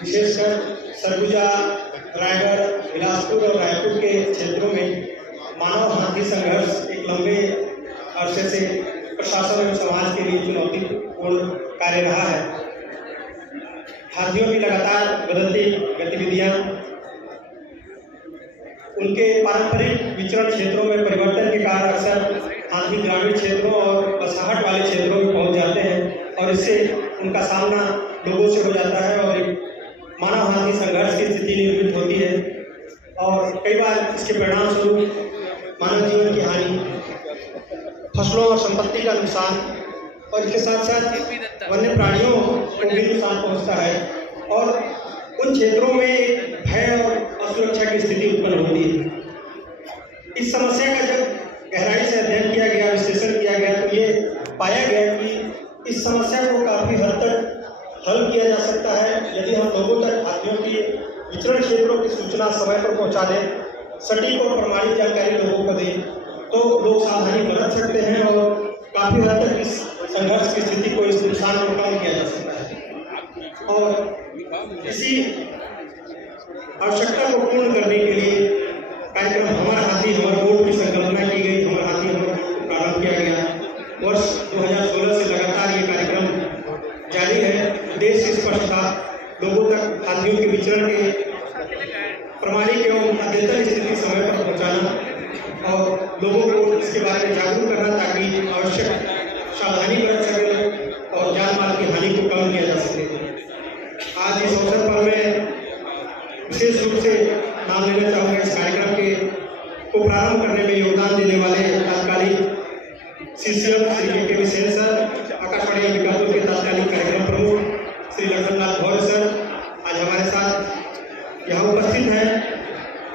विशेषकर सरगुजा, रायगढ़, बिलासपुर और रायपुर के क्षेत्रों में मानव हाथी संघर्ष एक लंबे अरसे से प्रशासन और समाज के लिए चुनौतीपूर्ण कार्य रहा है। हाथियों की लगातार बदलती गतिविधियां उनके पारंपरिक विचरण क्षेत्रों में परिवर्तन के कारण अक्सर हाथी ग्रामीण क्षेत्रों और बसाहट वाले क्षेत्रों में पहुंच जाते हैं और इससे उनका सामना लोगों से हो जाता है और एक मानव हाथी संघर्ष की स्थिति निर्मित होती है और कई बार इसके परिणाम स्वरूप मानव जीवन की हानि, फसलों और संपत्ति का नुकसान और इसके साथ साथ वन्य प्राणियों को भी नुकसान पहुंचता है और उन क्षेत्रों में भय और असुरक्षा की स्थिति उत्पन्न होती है। इस समस्या का जब गहराई से अध्ययन किया गया, विश्लेषण किया गया तो ये पाया गया कि इस समस्या को काफ़ी हद तक हल किया जा सकता है यदि हम लोगों तक हाथियों की विचरण क्षेत्रों की सूचना समय पर पहुंचा दें, सटीक और प्रमाणित जानकारी लोगों को दें तो लोग सावधानी बरत सकते हैं और काफ़ी हद तक इस संघर्ष की स्थिति को, इस नुकसान को कम किया जा सकता है। और इसी आवश्यकता को पूर्ण करने के लिए कार्यक्रम हमारा हाथी हमारा वोट की संकल्पना की गई। हमारा हाथी हमारा वोट को प्रारंभ किया गया। वर्ष 2016 से लगातार ये कार्यक्रम जारी है। उद्देश्य स्पष्ट था, लोगों तक हाथियों के विचरण के प्रमाणिक एवं अद्यतन स्थिति समय पर पहुंचाना और लोगों को इसके बारे में जागरूक करना ताकि आवश्यक सावधानी बरत सके और जान माल की हानि को कम किया जा सके। आज इस अवसर पर मैं विशेष रूप से नाम लेना चाहूँगा इस कार्यक्रम को प्रारंभ करने में योगदान देने वाले तत्कालीन सीसीएम श्री के विशेष सर, आकाशवाणी अंबिकापुर के तत्कालीन कार्यक्रम प्रमुख श्री लखनलाल गौर सर आज हमारे साथ यहाँ उपस्थित हैं।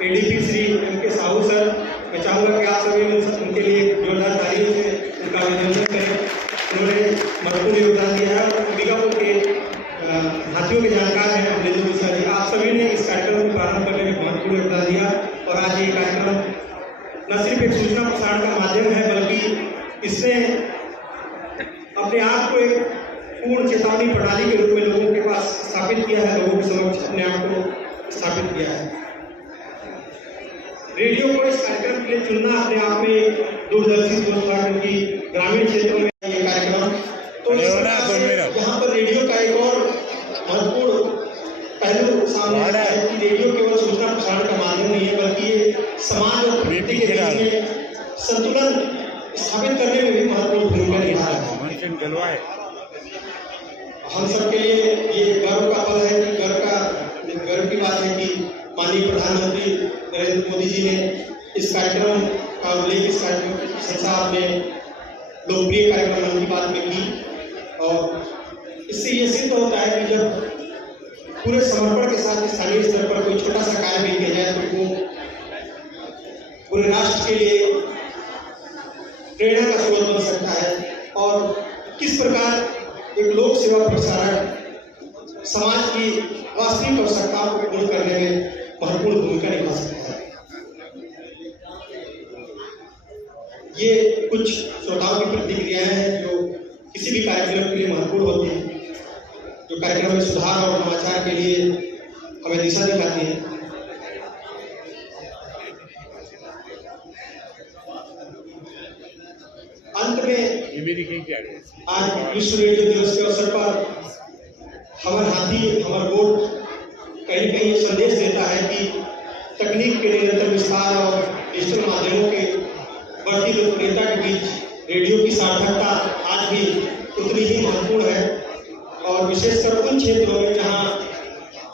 ADP Shri MK. Sahu sir, मैं चाहूँगा कि आप सभी उनके लिए जोरदार तालियों से उनका अभिनंदन करें। उन्होंने महत्वपूर्ण योगदान दिया है और अंबिकापुर के हाथियों के जानकार हैं अमलेंद्र सर जी। आप सभी ने इस कार्यक्रम को प्रारंभ करने में महत्वपूर्ण योगदान दिया और आज ये कार्यक्रम न सिर्फ एक सूचना प्रसारण का माध्यम है बल्कि इसने अपने आप को एक पूर्ण चेतावनी प्रणाली के रूप में लोगों के पास स्थापित किया है, लोगों के समक्ष अपने आप को स्थापित किया है। रेडियो को इस कार्यक्रम के लिए चुनना अपने आप में एक दूरदर्शी सोच था क्योंकि ग्रामीण क्षेत्रों में ये कार्यक्रम तो यहाँ पर रेडियो का एक और महत्वपूर्ण पहलू सामने आता है कि रेडियो केवल सूचना प्रसारण का माध्यम नहीं है बल्कि ये समाज और प्रकृति के बीच में संतुलन स्थापित करने में भी महत्वपूर्ण भूमिका निभा रहा है। हम सबके लिए ये गर्व का पल है कि गर्व की बात है कि माननीय प्रधानमंत्री नरेंद्र मोदी जी ने इस कार्यक्रम का उल्लेख इस कार्यक्रम की प्रशंसा अपने लोकप्रिय कार्यक्रम मन की बात में की और इससे ये सिद्ध होता है कि जब पूरे समर्पण के साथ स्थानीय स्तर पर कोई छोटा सा कार्य भी किया जाए तो वो पूरे राष्ट्र के लिए प्रेरणा का स्रोत बन सकता है और किस प्रकार एक लोक सेवा प्रसारण समाज की वास्तविक आवश्यकताओं को पूर्ण करने में महत्वपूर्ण भूमिका निभा सकता है। ये कुछ श्रोताओं की प्रतिक्रियाएं हैं जो किसी भी कार्यक्रम के लिए महत्वपूर्ण होती हैं, जो कार्यक्रम में सुधार और नवाचार के लिए हमें दिशा दिखाती है। अंत में आज विश्व रेडियो दिवस के अवसर पर हमारा हाथी हमारा वोट कहीं कहीं ये संदेश देता है कि तकनीक के निरंतर विस्तार और डिजिटल माध्यमों के बढ़ती लोकप्रियता के बीच रेडियो की सार्थकता आज भी उतनी ही महत्वपूर्ण है और विशेषकर उन क्षेत्रों में जहां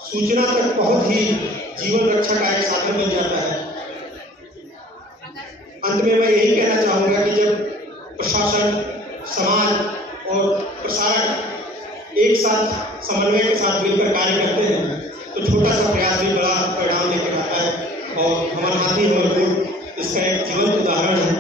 सूचना तक पहुंच ही जीवन रक्षा का एक साधन बन जाता है। अंत में मैं यही कहना चाहूँगा कि जब प्रशासन, समाज और प्रसारक एक साथ समन्वय के साथ मिलकर कार्य करते हैं तो छोटा सा प्रयास भी बड़ा परिणाम लेकर आता है और हमारा हाथी हमारा वोट इसका एक जीवंत उदाहरण है।